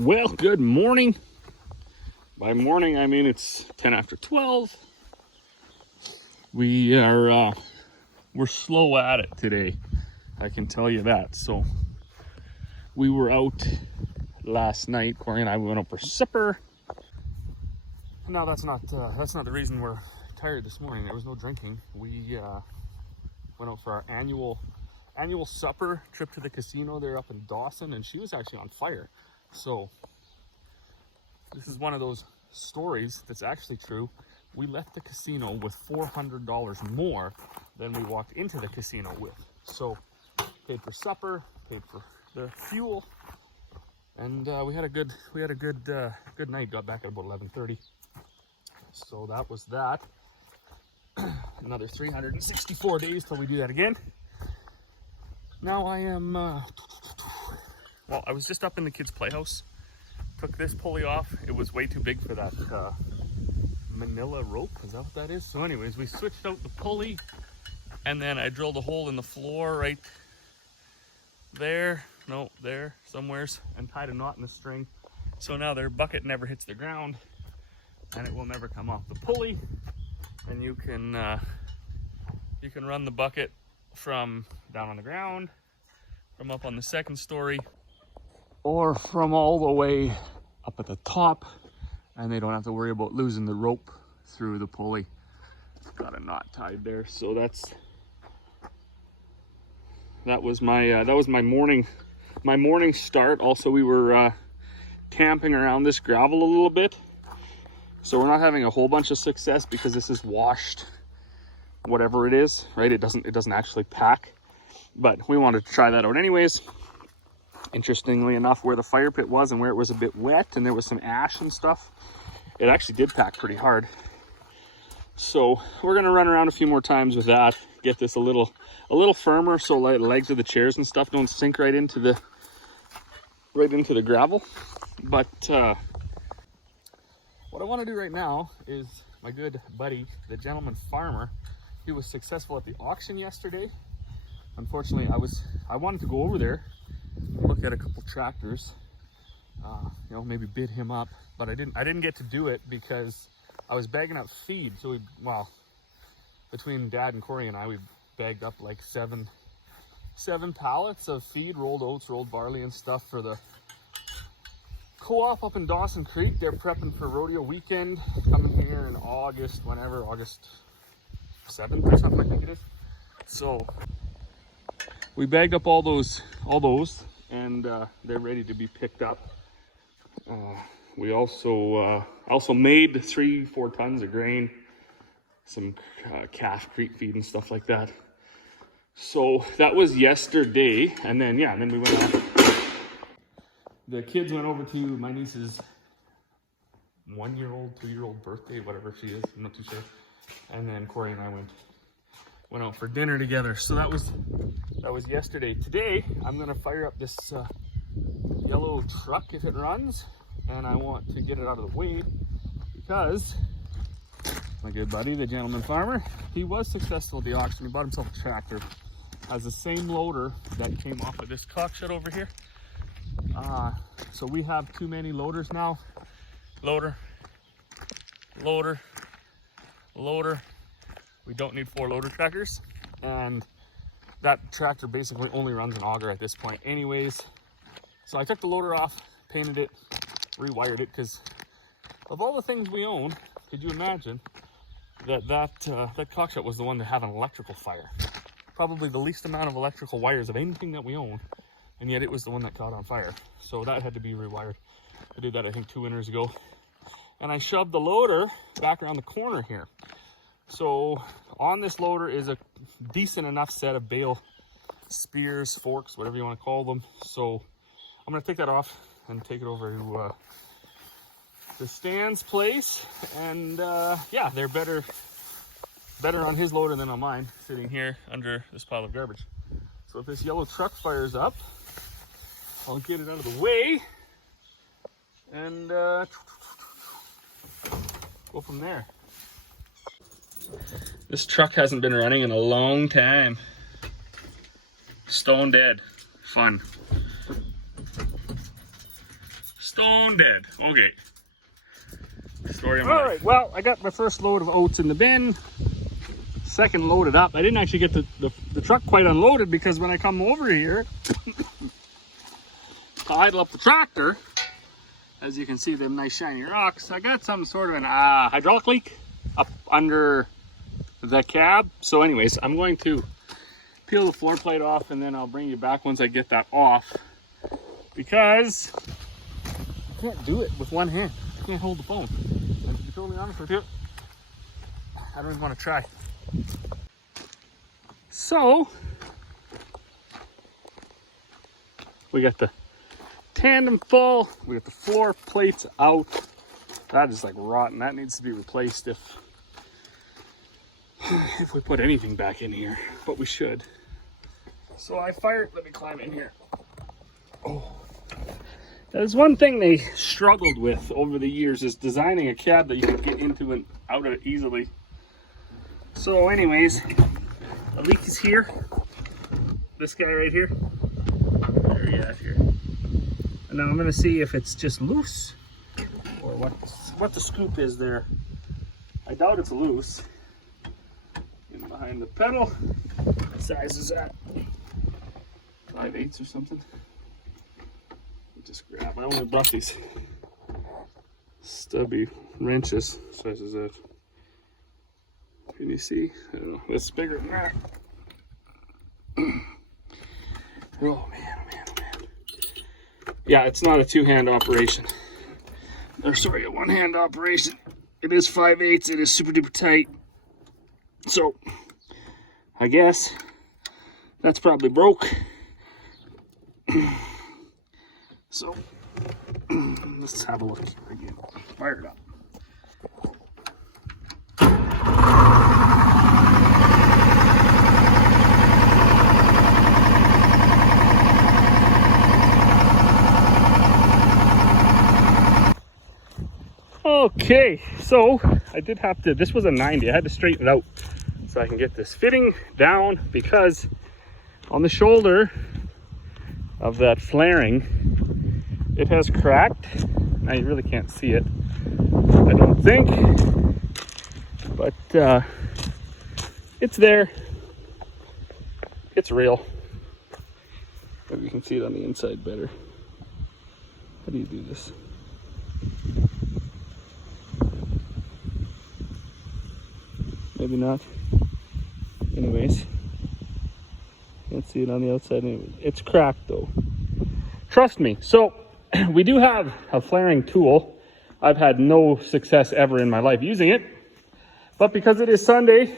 Well, good morning. By morning, I mean it's 10 after 12. We're slow at it today. I can tell you that. So we were out last night. Corey and I went out for supper. No, that's not the reason we're tired this morning. There was no drinking. We went out for our annual supper trip to the casino there up in Dawson, and she was actually on fire. So this is one of those stories that's actually true. We left the casino with $400 more than we walked into the casino with. So paid for supper, paid for the fuel, and we had a good night. Got back at about 11:30. So that was that. Another 364 days till we do that again. Now I am well, I was just up in the kids' playhouse. Took this pulley off. It was way too big for that manila rope. Is that what that is? So anyways, we switched out the pulley, and then I drilled a hole in the floor right there. No, there, somewheres, and tied a knot in the string. So now their bucket never hits the ground, and it will never come off the pulley. And you can run the bucket from down on the ground, from up on the second story, or from all the way up at the top, and they don't have to worry about losing the rope through the pulley. Got a knot tied there. So that was my morning start. Also, we were camping around this gravel a little bit, so we're not having a whole bunch of success because this is washed, whatever it is, right? It doesn't actually pack, but we wanted to try that out anyways. Interestingly enough, where the fire pit was and where it was a bit wet and there was some ash and stuff, it actually did pack pretty hard. So we're gonna run around a few more times with that, get this a little firmer, so legs of the chairs and stuff don't sink right into the gravel. But what I want to do right now is my good buddy, the gentleman farmer. He was successful at the auction yesterday. Unfortunately, I wanted to go over there, look at a couple tractors, maybe bid him up, but I didn't get to do it because I was bagging up feed. So between Dad and Corey and I, we bagged up like seven pallets of feed, rolled oats, rolled barley and stuff for the co-op up in Dawson Creek. They're prepping for rodeo weekend coming here in August 7th or something, I think it is. So we bagged up all those, and they're ready to be picked up. We also made 3-4 tons of grain, some calf creep feed and stuff like that. So that was yesterday, and then we went off. The kids went over to my niece's 1-year-old, 2-year-old birthday, whatever she is, I'm not too sure. And then Corey and I went out for dinner together. So that was yesterday. Today I'm gonna fire up this yellow truck if it runs, and I want to get it out of the way because my good buddy, the gentleman farmer, he was successful at the auction. He bought himself a tractor, has the same loader that came off of this cock shed over here. So we have too many loaders now. Loader. We don't need 4 loader tractors, and that tractor basically only runs an auger at this point anyways. So I took the loader off, painted it, rewired it, because of all the things we own, could you imagine that cockshunt was the one to have an electrical fire? Probably the least amount of electrical wires of anything that we own, and yet it was the one that caught on fire. So that had to be rewired. I did that, I think, 2 winters ago. And I shoved the loader back around the corner here. So on this loader is a decent enough set of bale spears, forks, whatever you want to call them. So I'm going to take that off and take it over to the Stan's place. And they're better on his loader than on mine, sitting here under this pile of garbage. So if this yellow truck fires up, I'll get it out of the way and go from there. This truck hasn't been running in a long time. Stone dead. Fun. Stone dead. Okay. Story of my life. All right, well, I got my first load of oats in the bin. Second loaded up. I didn't actually get the truck quite unloaded because when I come over here to idle up the tractor, as you can see them nice shiny rocks, I got some sort of an hydraulic leak up under the cab. So anyways, I'm going to peel the floor plate off and then I'll bring you back once I get that off, because I can't do it with one hand. I can't hold the phone. And to be totally honest with you, I don't even want to try. So we got the tandem full, we got the floor plates out. That is like rotten. That needs to be replaced if we put anything back in here, but we should. So I fired, let me climb in here. Oh, there's one thing they struggled with over the years, is designing a cab that you can get into and out of it easily. So anyways, the leak is here. This guy right here. Where are you at here? And now I'm gonna see if it's just loose or what the scoop is there. I doubt it's loose. In behind the pedal. What size is that? 5/8 or something. Just grab. I only brought these stubby wrenches. What size is that? Can you see? I don't know. It's bigger than that. Oh man, oh man, oh man. Yeah, it's not a two-hand operation. Or sorry, a one-hand operation. It is 5/8. It is super duper tight. So, I guess that's probably broke. So, let's have a look here again. Fire it up. Okay, so I did have to, this was a 90. I had to straighten it out so I can get this fitting down, because on the shoulder of that flaring, it has cracked. Now you really can't see it, I don't think, but it's there. It's real. Maybe you can see it on the inside better. How do you do this? Maybe not. Anyways, can't see it on the outside. Anyway, it's cracked though. Trust me. So we do have a flaring tool. I've had no success ever in my life using it, but because it is Sunday,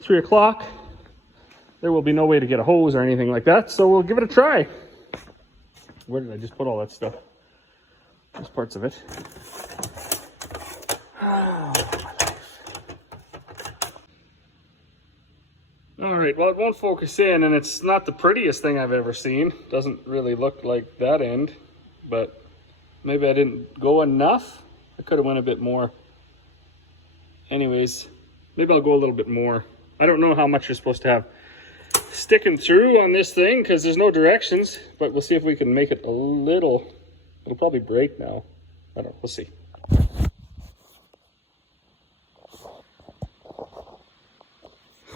3 o'clock, there will be no way to get a hose or anything like that. So we'll give it a try. Where did I just put all that stuff? There's parts of it. All right, well, it won't focus in, and it's not the prettiest thing I've ever seen. Doesn't really look like that end, but maybe I didn't go enough. I could have went a bit more. Anyways, maybe I'll go a little bit more. I don't know how much you're supposed to have sticking through on this thing because there's no directions, but we'll see if we can make it a little. It'll probably break now. I don't know, we'll see.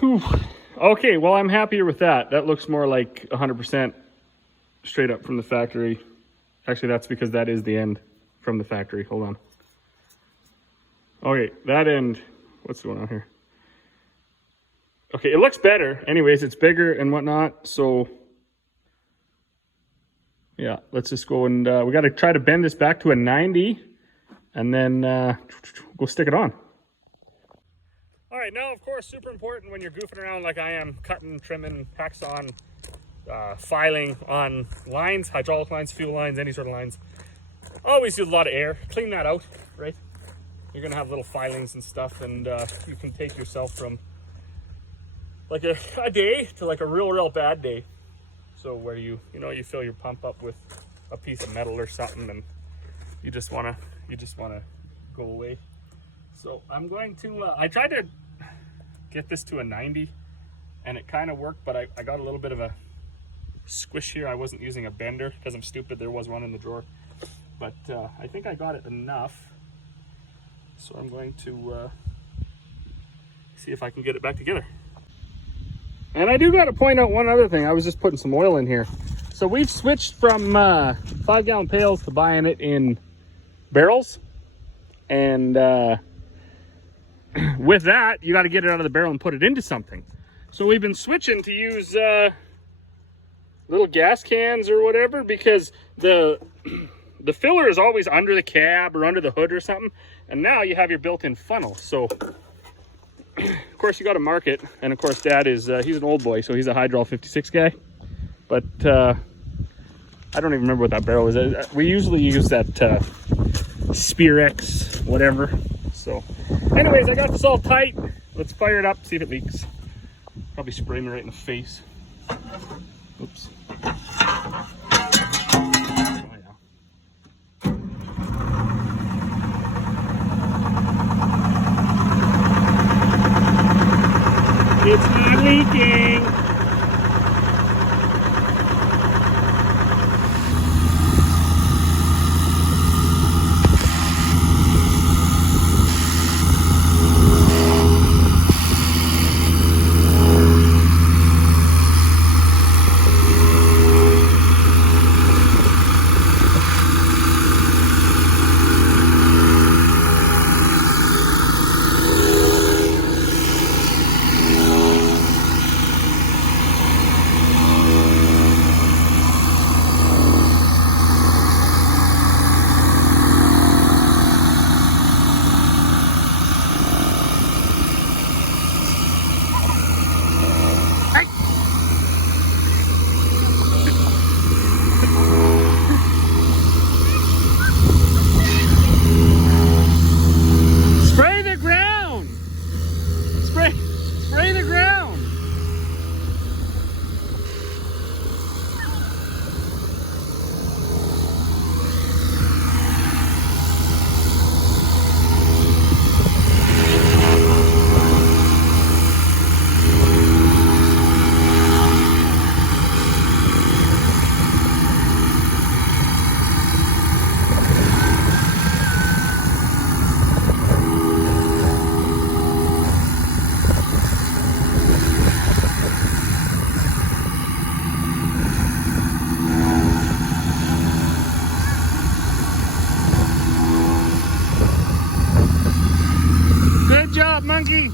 Whew. Okay, well, I'm happier with that. That looks more like 100% straight up from the factory. Actually, that's because that is the end from the factory. Hold on. Okay, that end, what's going on here? Okay, it looks better. Anyways, it's bigger and whatnot, so yeah, let's just go and we got to try to bend this back to a 90 and then go stick it on. All right, now, of course, super important when you're goofing around like I am, cutting, trimming, hacksaw, filing on lines, hydraulic lines, fuel lines, any sort of lines. Always use a lot of air. Clean that out, right? You're going to have little filings and stuff, and you can take yourself from like a day to like a real bad day. So where you fill your pump up with a piece of metal or something, and you just want to go away. So I'm going to, I tried to get this to a 90 and it kind of worked, but I got a little bit of a squish here. I wasn't using a bender because I'm stupid. There was one in the drawer. but I think I got it enough. So I'm going to see if I can get it back together. And I do got to point out one other thing. I was just putting some oil in here. So we've switched from 5-gallon pails to buying it in barrels. And with that, you got to get it out of the barrel and put it into something. So we've been switching to use little gas cans or whatever, because the filler is always under the cab or under the hood or something. And now you have your built-in funnel. So of course you got to mark it. And of course Dad is, he's an old boy, so he's a Hydrol 56 guy. But I don't even remember what that barrel is. We usually use that Spear X, whatever. So anyways, I got this all tight. Let's fire it up, see if it leaks. Probably spray me right in the face. Oops. Oh, yeah. It's not leaking. Spray the ground. Good job, monkey.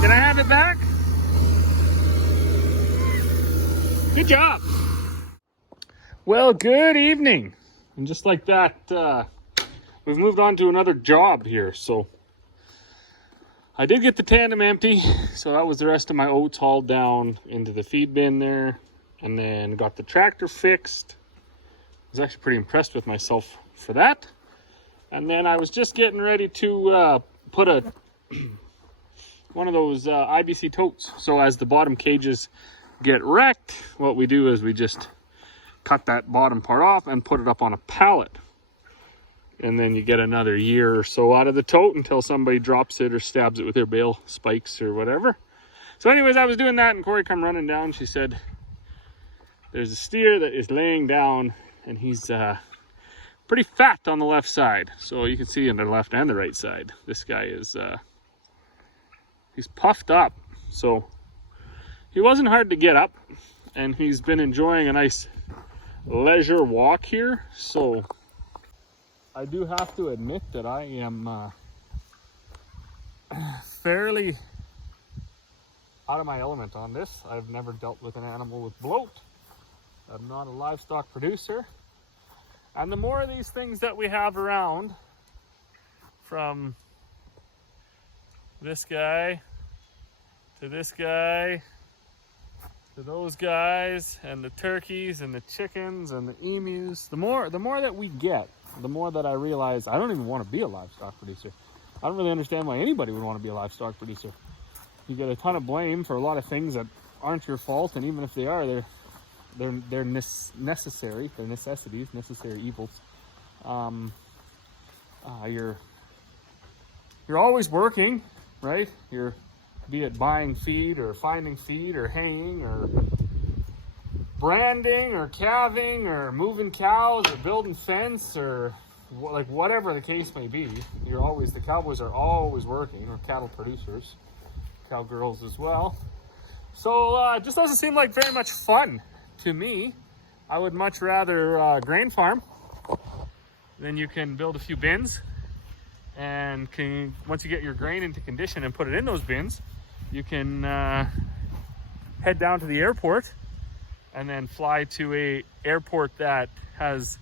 Can I have it back? Good job. Well, good evening. And just like that, we've moved on to another job here. So I did get the tandem empty. So that was the rest of my oats hauled down into the feed bin there. And then got the tractor fixed. I was actually pretty impressed with myself for that. And then I was just getting ready to put a one of those IBC totes. So as the bottom cages get wrecked, what we do is we just cut that bottom part off and put it up on a pallet. And then you get another year or so out of the tote until somebody drops it or stabs it with their bale spikes or whatever. So anyways, I was doing that and Corey come running down. She said, there's a steer that is laying down and he's pretty fat on the left side. So you can see on the left and the right side, this guy is, he's puffed up. So he wasn't hard to get up and he's been enjoying a nice leisure walk here. So I do have to admit that I am fairly out of my element on this. I've never dealt with an animal with bloat. I'm not a livestock producer. And the more of these things that we have around, from this guy to this guy to those guys and the turkeys and the chickens and the emus, the more that we get, the more that I realize I don't even want to be a livestock producer. I don't really understand why anybody would want to be a livestock producer. You get a ton of blame for a lot of things that aren't your fault, and even if they are, they're necessary. They're necessities, necessary evils. You're always working, right? You're, be it buying feed or finding feed or haying or branding or calving or moving cows or building fence or like whatever the case may be, the cowboys are always working, or cattle producers, cowgirls as well. So it just doesn't seem like very much fun to me. I would much rather grain farm. Then you can build a few bins, and once you get your grain into condition and put it in those bins, you can head down to the airport and then fly to a airport that has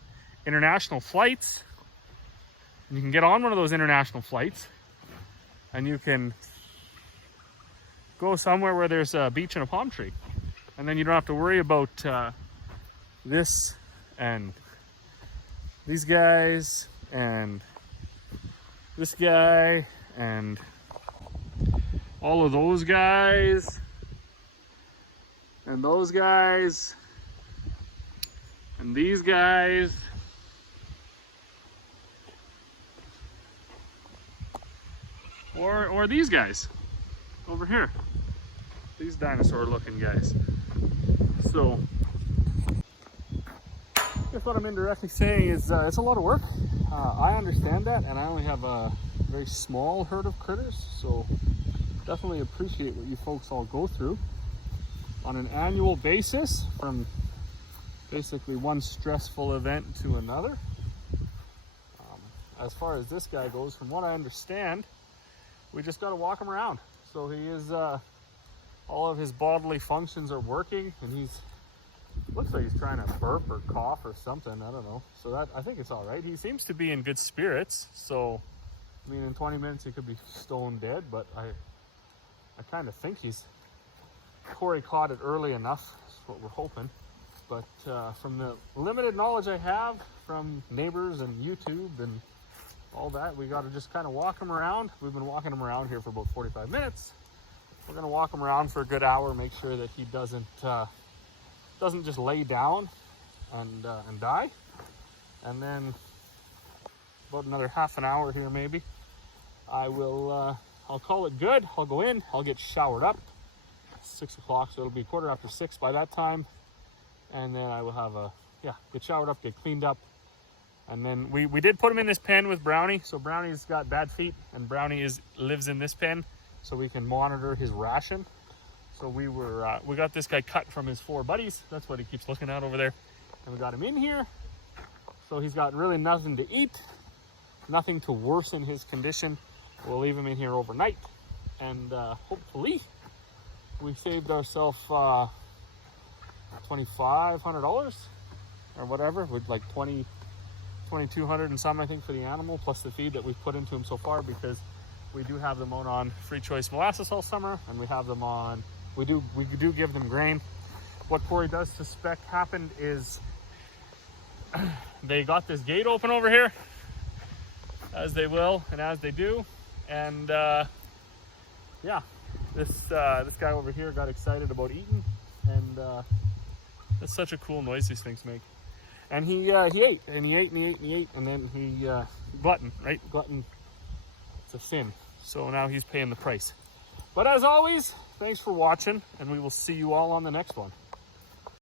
international flights. You can get on one of those international flights and you can go somewhere where there's a beach and a palm tree. And then you don't have to worry about this and these guys and this guy and all of those guys and those guys and these guys or these guys over here, these dinosaur looking guys. So I guess what I'm indirectly saying is it's a lot of work. I understand that, and I only have a very small herd of critters, so definitely appreciate what you folks all go through on an annual basis, from basically one stressful event to another. As far as this guy goes, from what I understand, we just got to walk him around. So he is, all of his bodily functions are working, and looks like he's trying to burp or cough or something, I don't know. So that, I think it's all right. He seems to be in good spirits. So, I mean, in 20 minutes he could be stone dead, but I kind of think Corey caught it early enough. That's what we're hoping. But from the limited knowledge I have from neighbors and YouTube and all that, we got to just kind of walk him around. We've been walking him around here for about 45 minutes. We're going to walk him around for a good hour, make sure that he doesn't just lay down and die. And then about another half an hour here maybe, I'll call it good. I'll go in, I'll get showered up. 6 o'clock, so it'll be 6:15 by that time. And then I will have get showered up, get cleaned up. And then we did put him in this pen with Brownie. So Brownie's got bad feet, and Brownie lives in this pen, so we can monitor his ration. So we got this guy cut from his 4 buddies. That's what he keeps looking at over there. And we got him in here. So he's got really nothing to eat, nothing to worsen his condition. We'll leave him in here overnight, and hopefully we saved ourselves $2,500 or whatever, with like $2,200 and some, I think, for the animal, plus the feed that we've put into him so far, because we do have them out on free choice molasses all summer, and we have them on, we do give them grain. What Corey does suspect happened is they got this gate open over here, as they will and as they do, and this guy over here got excited about eating, and that's such a cool noise these things make. And he ate, and he ate, and he ate, and he ate, and then he glutton, right? Glutton, it's a sin. So now he's paying the price. But as always, thanks for watching, and we will see you all on the next one.